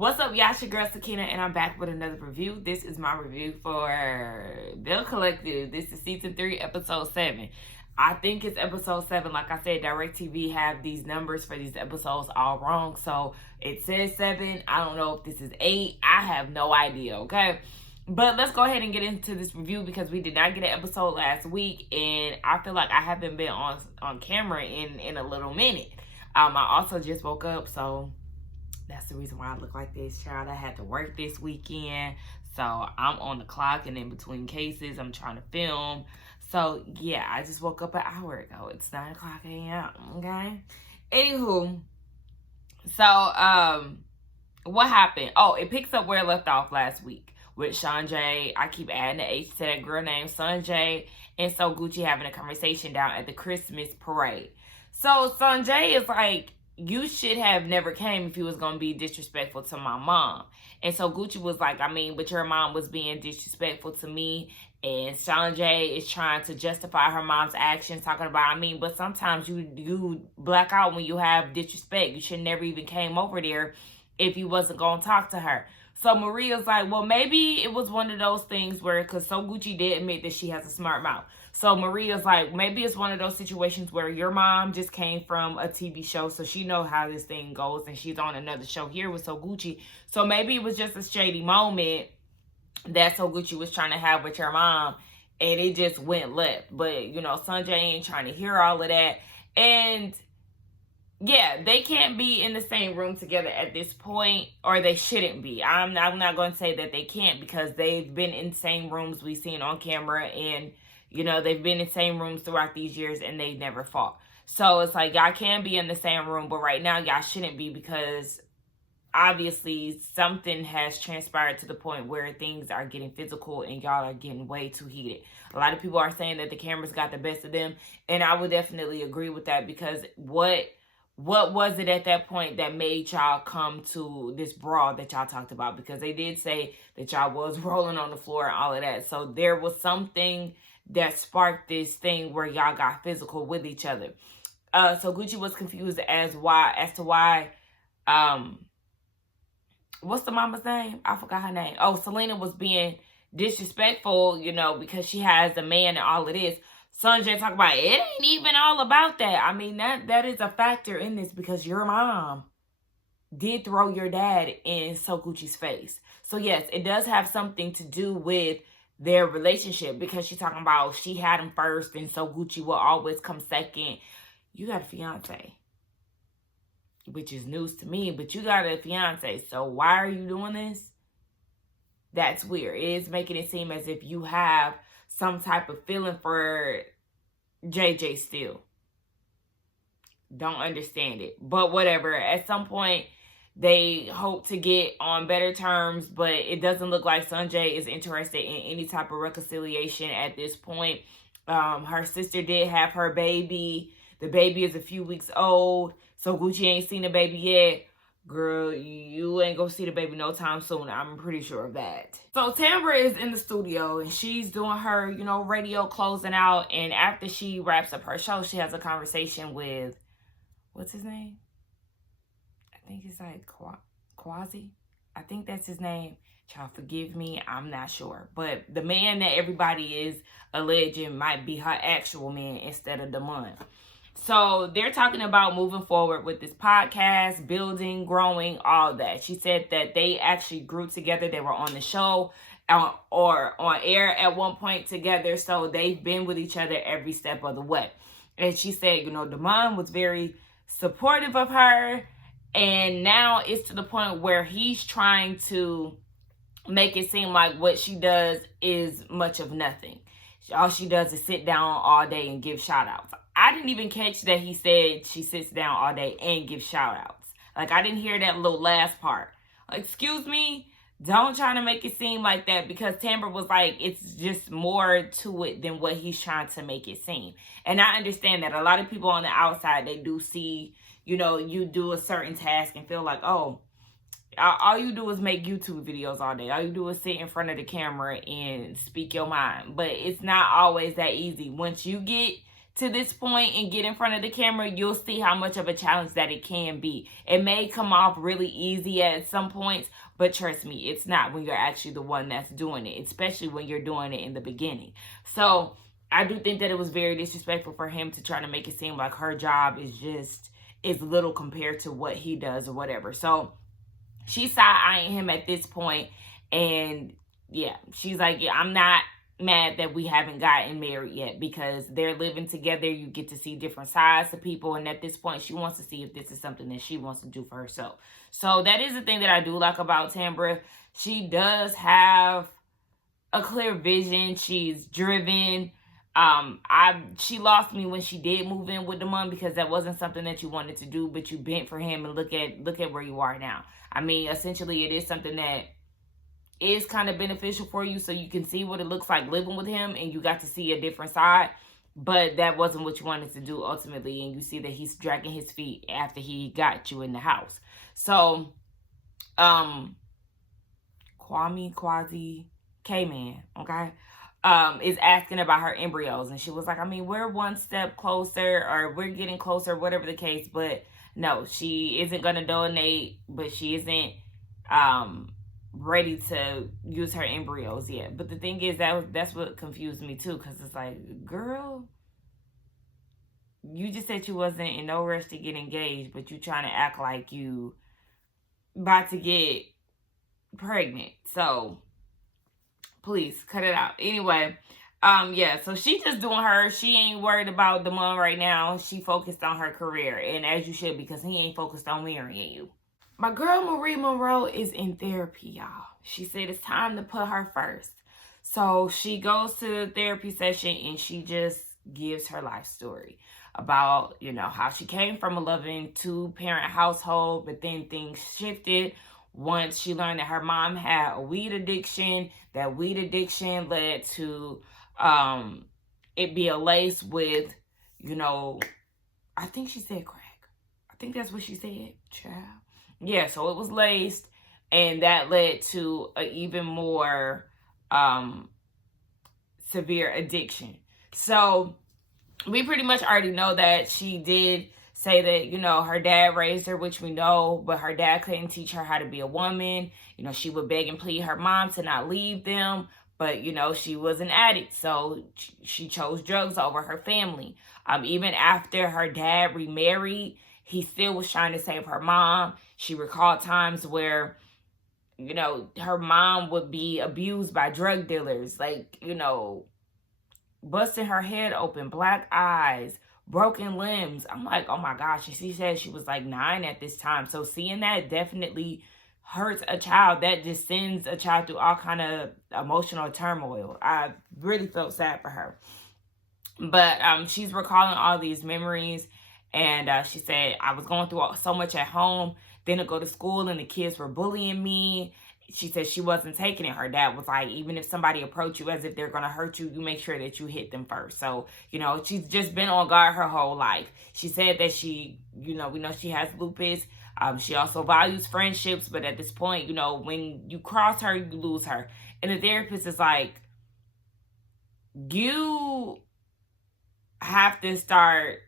What's up, y'all? It's your girl Sakina, and I'm back with another review. This is my review for Belle Collective. This is season 3, episode 7. I think it's episode 7. Like I said, DirecTV have these numbers for these episodes all wrong. So it says 7. I don't know if this is 8. I have no idea, okay? But let's go ahead and get into this review because we did not get an episode last week, and I feel like I haven't been on camera in a little minute. I also just woke up, so that's the reason why I look like this, child. I had to work this weekend, so I'm on the clock, and in between cases, I'm trying to film. So, yeah, I just woke up an hour ago. It's 9 o'clock a.m., okay? Anywho, so, what happened? Oh, it picks up where it left off last week with Sanjay. I keep adding the H to that girl named Sanjay and So Gucci having a conversation down at the Christmas parade. So, Sanjay is like, you should have never came if you was going to be disrespectful to my mom. And so Gucci was like, I mean, but your mom was being disrespectful to me. And Sanjay is trying to justify her mom's actions, talking about, I mean, but sometimes you black out when you have disrespect. You should never even came over there if you wasn't going to talk to her. So Maria's like, well, maybe it was one of those things where, because So Gucci did admit that she has a smart mouth. So Maria's like, maybe it's one of those situations where your mom just came from a TV show, so she know how this thing goes, and she's on another show here with So Gucci. So maybe it was just a shady moment that So Gucci was trying to have with your mom, and it just went left. But, you know, Sanjay ain't trying to hear all of that. And yeah, they can't be in the same room together at this point, or they shouldn't be. I'm not going to say that they can't, because they've been in the same rooms we've seen on camera, and, you know, they've been in the same rooms throughout these years, and they never fought. So it's like, y'all can be in the same room, but right now y'all shouldn't be, because obviously something has transpired to the point where things are getting physical and y'all are getting way too heated. A lot of people are saying that the cameras got the best of them, and I would definitely agree with that, because what was it at that point that made y'all come to this brawl that y'all talked about? Because they did say that y'all was rolling on the floor and all of that. So there was something that sparked this thing where y'all got physical with each other. So Gucci was confused as to why, what's the mama's name? I forgot her name. Oh, Selena was being disrespectful, you know, because she has a man and all of this. Sanjay talk about, it ain't even all about that. I mean, that is a factor in this, because your mom did throw your dad in So Gucci's face. So yes, it does have something to do with their relationship, because she's talking about she had him first and So Gucci will always come second. You got a fiance, which is news to me, but you got a fiance. So why are you doing this? That's weird. It is making it seem as if you have some type of feeling for JJ still. Don't understand it. But whatever. At some point, they hope to get on better terms, but it doesn't look like Sanjay is interested in any type of reconciliation at this point. Her sister did have her baby. The baby is a few weeks old. So Gucci ain't seen the baby yet. Girl, you ain't gonna see the baby no time soon. I'm pretty sure of that. So Tambra is in the studio, and she's doing her, you know, radio closing out. And after she wraps up her show, she has a conversation with, what's his name? I think it's like Quasi. I think that's his name. Child, forgive me. I'm not sure. But the man that everybody is alleging might be her actual man instead of the man. So they're talking about moving forward with this podcast, building, growing, all that. She said that they actually grew together. They were on the show or on air at one point together. So they've been with each other every step of the way. And she said, you know, the mom was very supportive of her. And now it's to the point where he's trying to make it seem like what she does is much of nothing. All she does is sit down all day and give shout outs. I didn't even catch that he said she sits down all day and gives shout outs. Like, I didn't hear that little last part. Excuse me? Don't try to make it seem like that, because Tambra was like, it's just more to it than what he's trying to make it seem. And I understand that a lot of people on the outside, they do see, you know, you do a certain task and feel like, oh, all you do is make YouTube videos all day. All you do is sit in front of the camera and speak your mind. But it's not always that easy. Once you get to this point and get in front of the camera, you'll see how much of a challenge that it can be. It may come off really easy at some points, but trust me, it's not when you're actually the one that's doing it, especially when you're doing it in the beginning. So I do think that it was very disrespectful for him to try to make it seem like her job is little compared to what he does or whatever. So she's side-eyeing him at this point, and yeah, she's like, yeah, I'm not mad that we haven't gotten married yet, because they're living together. You get to see different sides to people, and at this point she wants to see if this is something that she wants to do for herself. So that is the thing that I do like about Tambra. She does have a clear vision. She's driven. She lost me when she did move in with the mom, because that wasn't something that you wanted to do, but you bent for him, and look at where you are now. I mean, essentially it is something that is kind of beneficial for you, so you can see what it looks like living with him, and you got to see a different side. But that wasn't what you wanted to do ultimately, and you see that he's dragging his feet after he got you in the house. So Quasi K-Man, okay, is asking about her embryos, and she was like, I mean, we're one step closer, or we're getting closer, whatever the case, but no, she isn't going to donate, but she isn't ready to use her embryos yet. But the thing is, that's what confused me too, because it's like, girl, you just said you wasn't in no rush to get engaged, but you trying to act like you about to get pregnant. So please cut it out. Anyway, yeah, so she just doing her. She ain't worried about the mom right now. She focused on her career, and as you should, because he ain't focused on marrying you. My girl Marie Monroe is in therapy, y'all. She said it's time to put her first. So she goes to the therapy session, and she just gives her life story about, you know, how she came from a loving 2-parent household, but then things shifted once she learned that her mom had a weed addiction. That weed addiction led to it be laced with, you know, I think she said crack. I think that's what she said, child. Yeah, so it was laced, and that led to an even more severe addiction. So we pretty much already know that she did say that, you know, her dad raised her, which we know, but her dad couldn't teach her how to be a woman. You know, she would beg and plead her mom to not leave them, but, you know, she was an addict, so she chose drugs over her family. Even after her dad remarried, he still was trying to save her mom. She recalled times where, you know, her mom would be abused by drug dealers, like, you know, busting her head open, black eyes, broken limbs. I'm like, oh my gosh. And she said she was like 9 at this time. So seeing that definitely hurts a child. That just sends a child through all kind of emotional turmoil. I really felt sad for her. But she's recalling all these memories. And she said, I was going through so much at home. Then to go to school and the kids were bullying me. She said she wasn't taking it. Her dad was like, even if somebody approach you as if they're going to hurt you, you make sure that you hit them first. So, you know, she's just been on guard her whole life. She said that she, you know, we know she has lupus. She also values friendships. But at this point, you know, when you cross her, you lose her. And the therapist is like, you have to start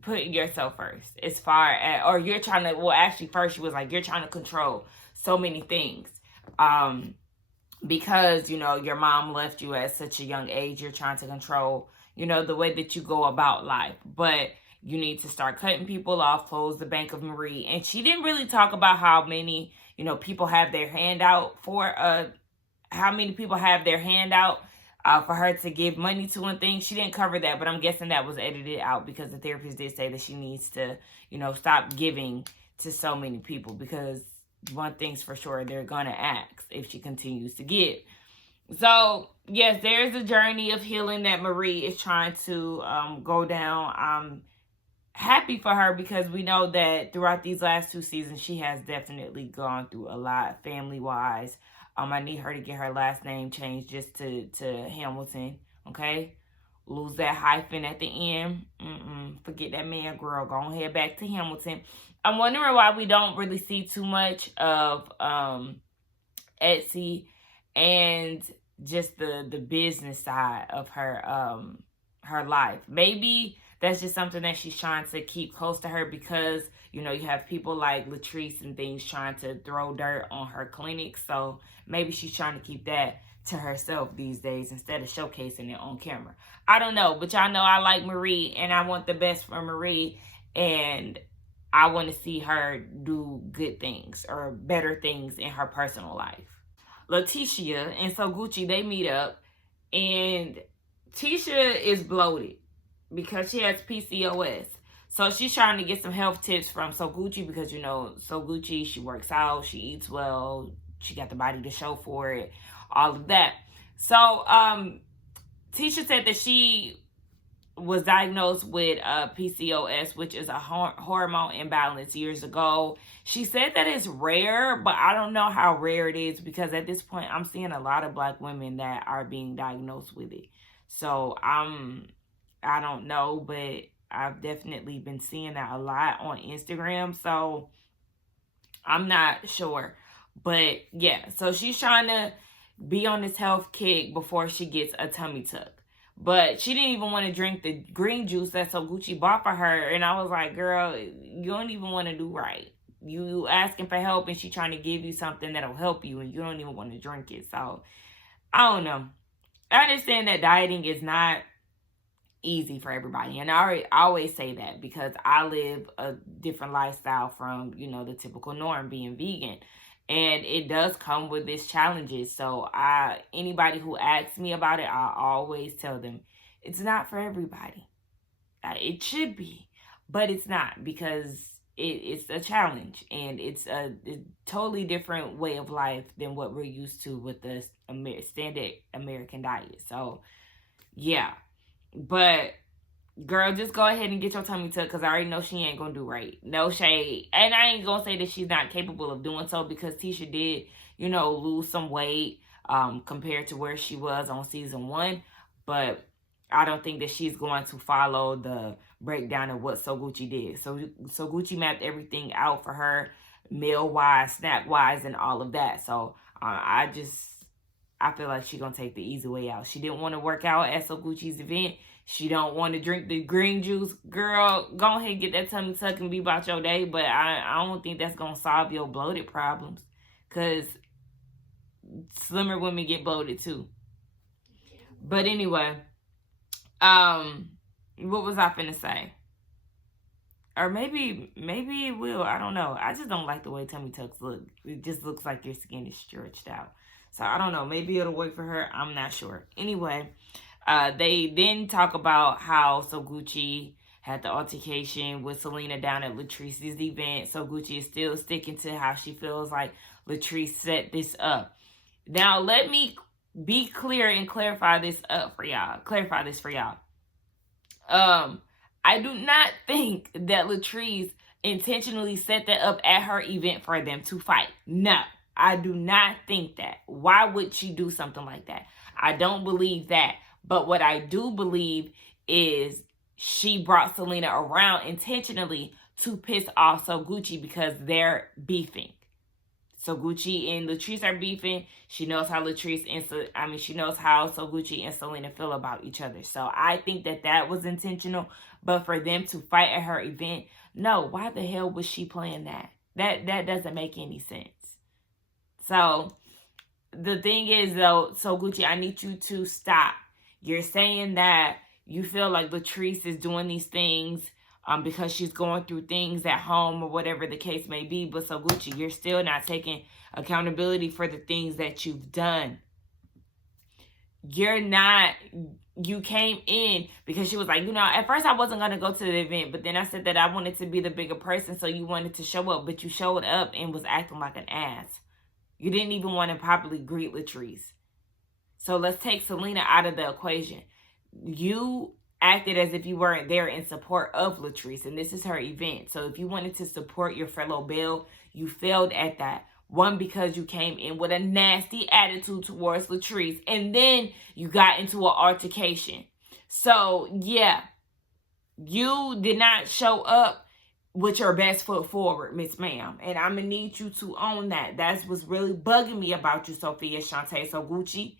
putting yourself first, as far as, or you're trying to, well, actually first she was like, you're trying to control so many things, because, you know, your mom left you at such a young age. You're trying to control, you know, the way that you go about life, but you need to start cutting people off, close the Bank of Marie. And she didn't really talk about how many, you know, people have their hand out for, how many people have their hand out for her to give money to and things. She didn't cover that, but I'm guessing that was edited out, because the therapist did say that she needs to, you know, stop giving to so many people, because one thing's for sure, they're gonna ask if she continues to give. So yes, there's a journey of healing that Marie is trying to go down. I'm happy for her, because we know that throughout these last 2 seasons, she has definitely gone through a lot family wise. I need her to get her last name changed just to Hamilton, okay? Lose that hyphen at the end. Forget that man, girl. Go on head back to Hamilton. I'm wondering why we don't really see too much of Etsy and just the business side of her her life. Maybe that's just something that she's trying to keep close to her because, you know, you have people like Latrice and things trying to throw dirt on her clinic. So maybe she's trying to keep that to herself these days instead of showcasing it on camera. I don't know, but y'all know I like Marie and I want the best for Marie, and I want to see her do good things or better things in her personal life. Letitia and So Gucci, they meet up, and Tisha is bloated because she has PCOS. So she's trying to get some health tips from So Gucci because, you know, So Gucci, she works out, she eats well, she got the body to show for it, all of that. So Tisha said that she was diagnosed with PCOS, which is a hormone imbalance, years ago. She said that it's rare, but I don't know how rare it is because at this point I'm seeing a lot of Black women that are being diagnosed with it. So I don't know, but I've definitely been seeing that a lot on Instagram. So I'm not sure. But yeah, so she's trying to be on this health kick before she gets a tummy tuck. But she didn't even want to drink the green juice that So Gucci bought for her. And I was like, girl, you don't even want to do right. You asking for help and she trying to give you something that'll help you and you don't even want to drink it. So, I don't know. I understand that dieting is not easy for everybody. And I always say that because I live a different lifestyle from, you know, the typical norm, being vegan. And it does come with its challenges. So anybody who asks me about it, I always tell them it's not for everybody. It should be, but it's not, because it's a challenge and it's a totally different way of life than what we're used to with the standard American diet. So yeah, but girl, just go ahead and get your tummy tucked because I already know she ain't going to do right. No shade. And I ain't going to say that she's not capable of doing so because Tisha did, you know, lose some weight compared to where she was on season 1. But I don't think that she's going to follow the breakdown of what So Gucci did. So Gucci mapped everything out for her, meal-wise, snack-wise, and all of that. So I feel like she's going to take the easy way out. She didn't want to work out at So Gucci's event. She don't want to drink the green juice. Girl, go ahead and get that tummy tuck and be about your day. But I don't think that's going to solve your bloated problems. Because slimmer women get bloated too. But anyway, what was I finna say? Or maybe it will. I don't know. I just don't like the way tummy tucks look. It just looks like your skin is stretched out. So I don't know. Maybe it'll work for her. I'm not sure. Anyway, they then talk about how So Gucci had the altercation with Selena down at Latrice's event. So Gucci is still sticking to how she feels like Latrice set this up. Now, let me be clear and clarify this for y'all. I do not think that Latrice intentionally set that up at her event for them to fight. No, I do not think that. Why would she do something like that? I don't believe that. But what I do believe is she brought Selena around intentionally to piss off So Gucci because they're beefing. So Gucci and Latrice are beefing. She knows how she knows how So Gucci and Selena feel about each other. So I think that was intentional. But for them to fight at her event, no, why the hell was she playing that? That doesn't make any sense. So the thing is, though, So Gucci, I need you to stop. You're saying that you feel like Latrice is doing these things because she's going through things at home or whatever the case may be. But So Gucci, you're still not taking accountability for the things that you've done. You came in because she was like, at first I wasn't going to go to the event, but then I said that I wanted to be the bigger person, so you wanted to show up, but you showed up and was acting like an ass. You didn't even want to properly greet Latrice. So let's take Selena out of the equation. You acted as if you weren't there in support of Latrice, and this is her event. So if you wanted to support your fellow Belle, you failed at that. One, because you came in with a nasty attitude towards Latrice, and then you got into an altercation. So, yeah, you did not show up with your best foot forward, Miss Ma'am. And I'm going to need you to own that. That's what's really bugging me about you, Sophia Shante So Gucci.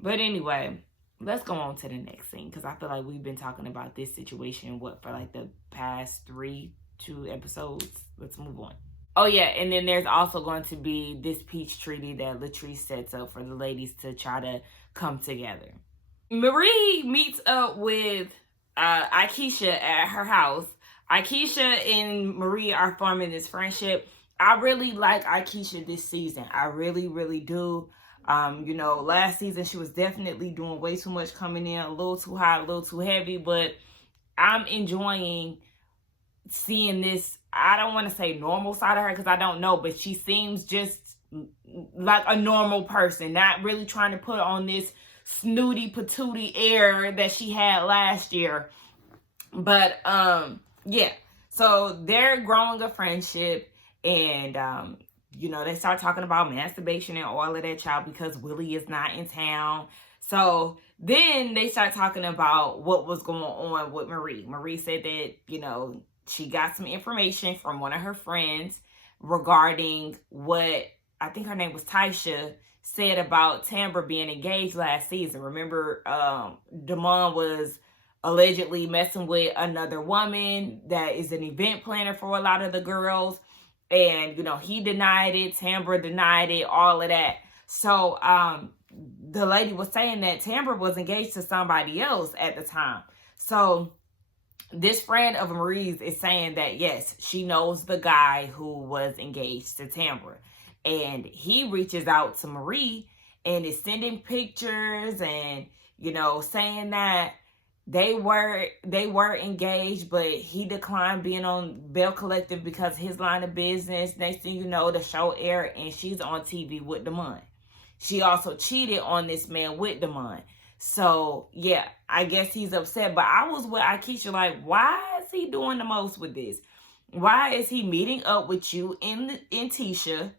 But anyway, let's go on to the next scene because I feel like we've been talking about this situation for like the past 2 episodes. Let's move on. Oh yeah, and then there's also going to be this peace treaty that Latrice sets up for the ladies to try to come together. Marie meets up with Akeisha at her house. Akeisha and Marie are forming this friendship. I really like Akeisha this season. I really, really do. Last season she was definitely doing way too much, coming in a little too hot, a little too heavy, but I'm enjoying seeing this. I don't want to say normal side of her because I don't know, but she seems just like a normal person, not really trying to put on this snooty patootie air that she had last year. But yeah, so they're growing a friendship, and they start talking about masturbation and all of that, child, because Willie is not in town. So then they start talking about what was going on with Marie. Marie said that, she got some information from one of her friends regarding what, I think her name was Taisha, said about Tambra being engaged last season. Remember, Damon was allegedly messing with another woman that is an event planner for a lot of the girls. And, he denied it. Tambra denied it, all of that. So, the lady was saying that Tambra was engaged to somebody else at the time. So, this friend of Marie's is saying that, yes, she knows the guy who was engaged to Tambra. And he reaches out to Marie and is sending pictures and, saying that they were engaged, but he declined being on Belle Collective because his line of business. Next thing you know, the show aired and she's on TV with Damon. She also cheated on this man with Damon. So, yeah, I guess he's upset. But I was with Akeisha like, why is he doing the most with this? Why is he meeting up with you in Tisha?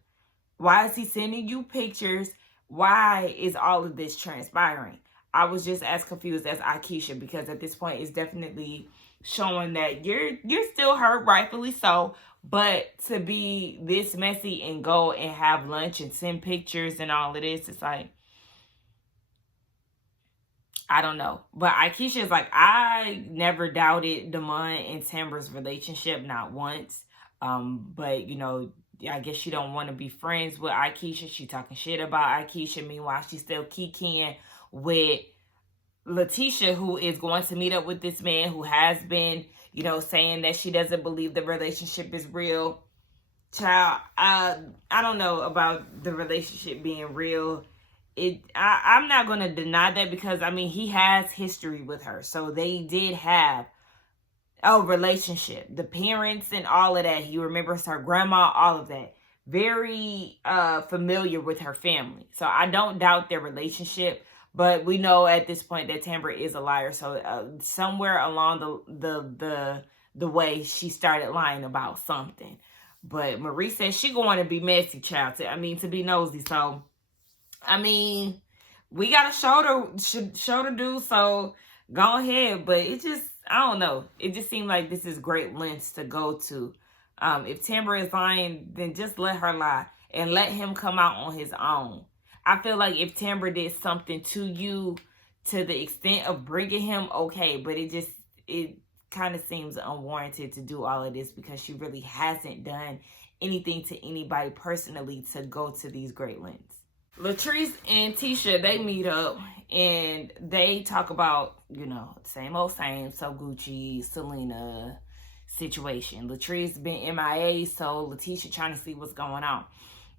Why is he sending you pictures? Why is all of this transpiring? I was just as confused as Akeisha, because at this point it's definitely showing that you're still hurt, rightfully so. But to be this messy and go and have lunch and send pictures and all of this, it's like, I don't know. But Akeisha is like, I never doubted Damon and Tambra's relationship, not once. But I guess she don't want to be friends with Akeisha. She talking shit about Akeisha. Meanwhile, she's still kikiing with Letitia, who is going to meet up with this man who has been, saying that she doesn't believe the relationship is real. Child, I don't know about the relationship being real. I'm not going to deny that because, he has history with her. So they did have a relationship. The parents and all of that. He remembers her grandma, all of that. Very familiar with her family. So I don't doubt their relationship. But we know at this point that Tambra is a liar. So somewhere along the way, she started lying about something. But Marie says she going to be messy, child. To be nosy. So, we got a show to do. So go ahead. But it just, I don't know. It just seemed like this is great lengths to go to. If Tambra is lying, then just let her lie and let him come out on his own. I feel like if Tambra did something to you to the extent of bringing him, okay, but it kind of seems unwarranted to do all of this because she really hasn't done anything to anybody personally to go to these great lengths. Latrice and Tisha, they meet up and they talk about, same old same, so Gucci, Selena situation. Latrice been MIA, so Letitia trying to see what's going on.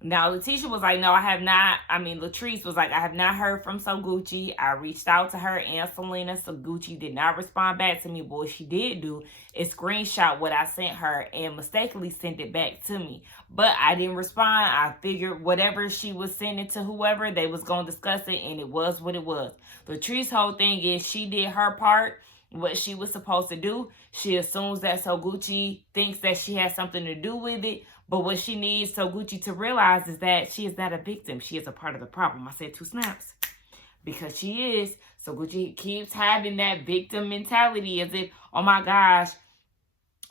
Now, Letitia was like, no, I have not. Latrice was like, I have not heard from So Gucci. I reached out to her and Selena. So Gucci did not respond back to me. But what she did do is screenshot what I sent her and mistakenly sent it back to me. But I didn't respond. I figured whatever she was sending to whoever, they was going to discuss it. And it was what it was. Latrice's whole thing is she did her part, what she was supposed to do. She assumes that So Gucci thinks that she has something to do with it. But what she needs So Gucci to realize is that she is not a victim. She is a part of the problem. I said 2 snaps. Because she is. So Gucci keeps having that victim mentality as if, oh my gosh,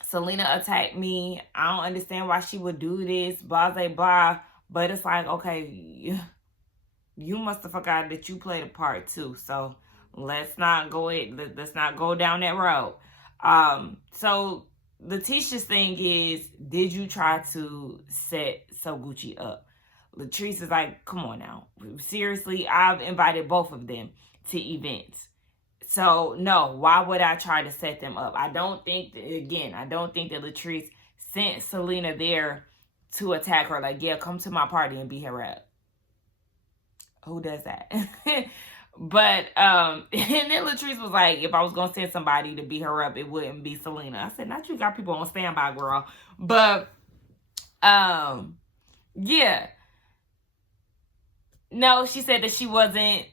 Selena attacked me. I don't understand why she would do this, blah, blah, blah. But it's like, okay, you must have forgot that you played a part too. So Let's not go down that road. So Letitia's thing is, did you try to set So Gucci up? Latrice is like, come on now. Seriously, I've invited both of them to events. So, no, why would I try to set them up? I don't think that Latrice sent Selena there to attack her. Like, yeah, come to my party and beat her up. Who does that? But, and then Latrice was like, if I was going to send somebody to beat her up, it wouldn't be Selena. I said, not you got people on standby, girl. But, yeah. No, she said that she wasn't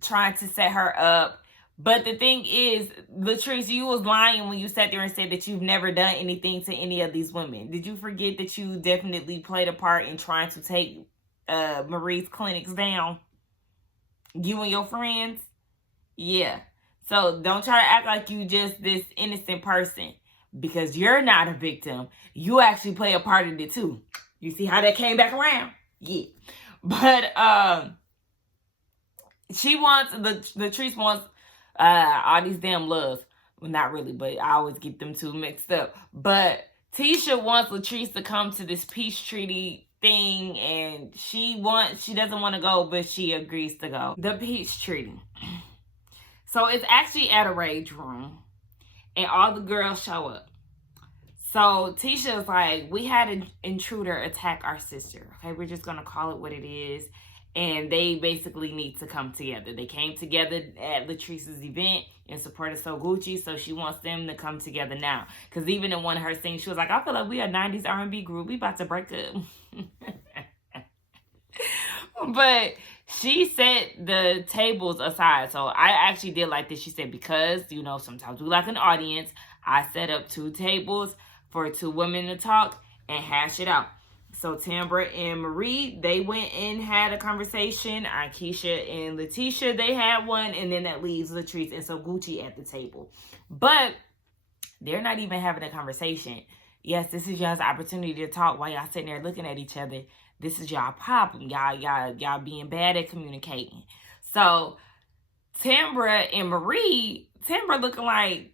trying to set her up. But the thing is, Latrice, you was lying when you sat there and said that you've never done anything to any of these women. Did you forget that you definitely played a part in trying to take Marie's clinics down? You and your friends? Yeah. So don't try to act like you just this innocent person, because you're not a victim. You actually play a part in it too. You see how that came back around? Yeah. But Latrice wants all these damn loves. Well, not really, but I always get them two mixed up. But Tisha wants Latrice to come to this peace treaty thing, and she doesn't want to go, but she agrees to go. The peace treaty. So it's actually at a rage room, and all the girls show up. So Tisha's like, we had an intruder attack our sister. Okay, we're just going to call it what it is. And they basically need to come together. They came together at Latrice's event in support of So Gucci, so she wants them to come together now. Because even in one of her scenes, she was like, I feel like we a 90s R&B group. We about to break up. But she set the tables aside. So I actually did like this. She said, because, sometimes we like an audience, I set up 2 tables for 2 women to talk and hash it out. So Tambra and Marie, they went and had a conversation. Akeisha and Letitia, they had one. And then that leaves Latrice and So Gucci at the table. But they're not even having a conversation. Yes, this is y'all's opportunity to talk while y'all sitting there looking at each other. This is y'all problem. Y'all being bad at communicating. So Tambra and Marie, Tambra looking like,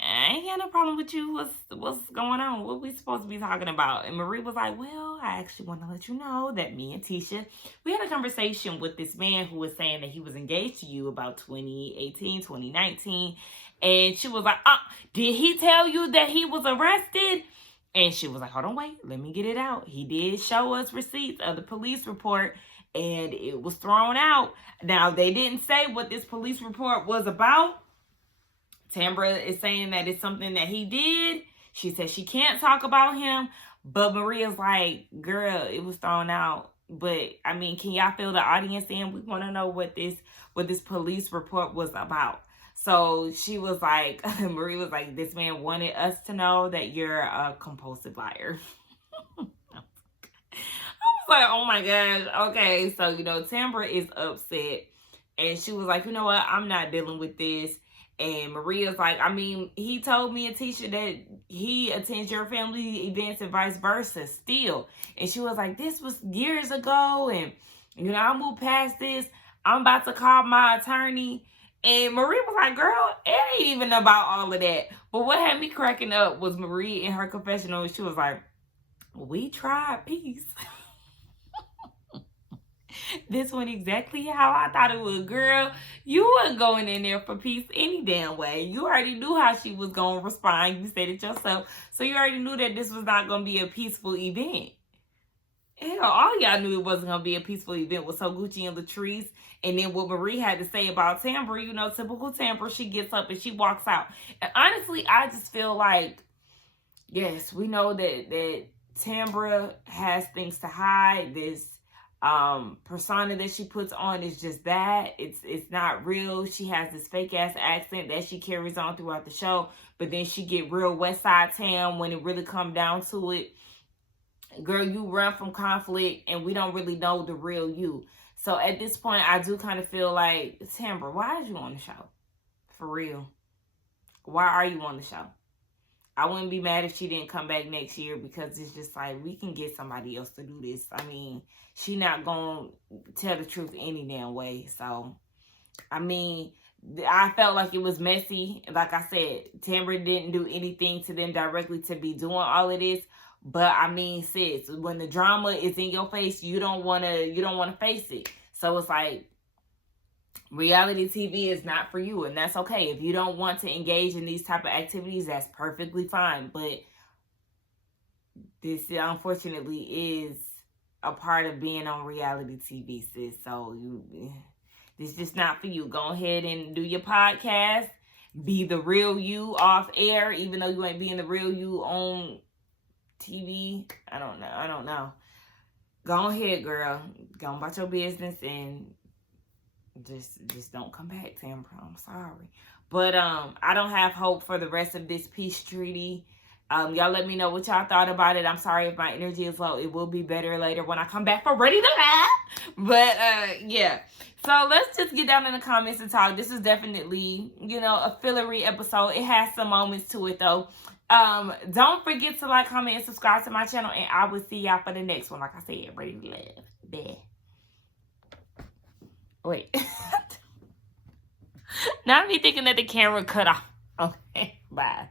I ain't got no problem with you. What's going on? What we supposed to be talking about? And Marie was like, well, I actually want to let you know that me and Tisha, we had a conversation with this man who was saying that he was engaged to you about 2018, 2019. And she was like, did he tell you that he was arrested? And she was like, hold on, wait, let me get it out. He did show us receipts of the police report, and it was thrown out. Now, they didn't say what this police report was about. Tambra is saying that it's something that he did. She said she can't talk about him. But Maria's like, girl, it was thrown out. But, I mean, can y'all fill the audience in? We want to know what this police report was about. So she was like, Marie was like, this man wanted us to know that you're a compulsive liar. I was like, oh my gosh. Okay, so, Tambra is upset. And she was like, you know what? I'm not dealing with this. And Maria's like, I mean, he told me and Tisha that he attends your family events and vice versa still. And she was like, this was years ago. And, I moved past this. I'm about to call my attorney. And Marie was like, girl, it ain't even about all of that. But what had me cracking up was Marie in her confessional. She was like, we tried peace. This went exactly how I thought it would. Girl, you weren't going in there for peace any damn way. You already knew how she was going to respond. You said it yourself. So you already knew that this was not going to be a peaceful event. Hell, all y'all knew it wasn't going to be a peaceful event with So Gucci and Latrice. And then what Marie had to say about Tambra, typical Tambra, she gets up and she walks out. And honestly, I just feel like, yes, we know that Tambra has things to hide. This persona that she puts on is just that. It's not real. She has this fake ass accent that she carries on throughout the show. But then she get real West Side Tam when it really come down to it. Girl, you run from conflict and we don't really know the real you. So at this point, I do kind of feel like, Tambra, why is you on the show? For real. Why are you on the show? I wouldn't be mad if she didn't come back next year, because it's just like, we can get somebody else to do this. I mean, she not going to tell the truth any damn way. So, I mean, I felt like it was messy. Like I said, Tamra didn't do anything to them directly to be doing all of this. But I mean, sis, when the drama is in your face, you don't wanna face it. So it's like, reality TV is not for you, and that's okay. If you don't want to engage in these type of activities, that's perfectly fine. But this, unfortunately, is a part of being on reality TV, sis. So this is just not for you. Go ahead and do your podcast. Be the real you off air, even though you ain't being the real you on TV. I don't know. Go ahead, girl. Go about your business and just don't come back, Tamra. I'm sorry. But I don't have hope for the rest of this peace treaty. Y'all let me know what y'all thought about it. I'm sorry if my energy is low. It will be better later when I come back for Ready to Laugh. But yeah. So let's just get down in the comments and talk. This is definitely, a fillery episode. It has some moments to it though. Don't forget to like, comment, and subscribe to my channel, and I will see y'all for the next one. Like I said, Ready to Laugh. Belle. Wait. Now I'm thinking that the camera cut off. Okay, bye.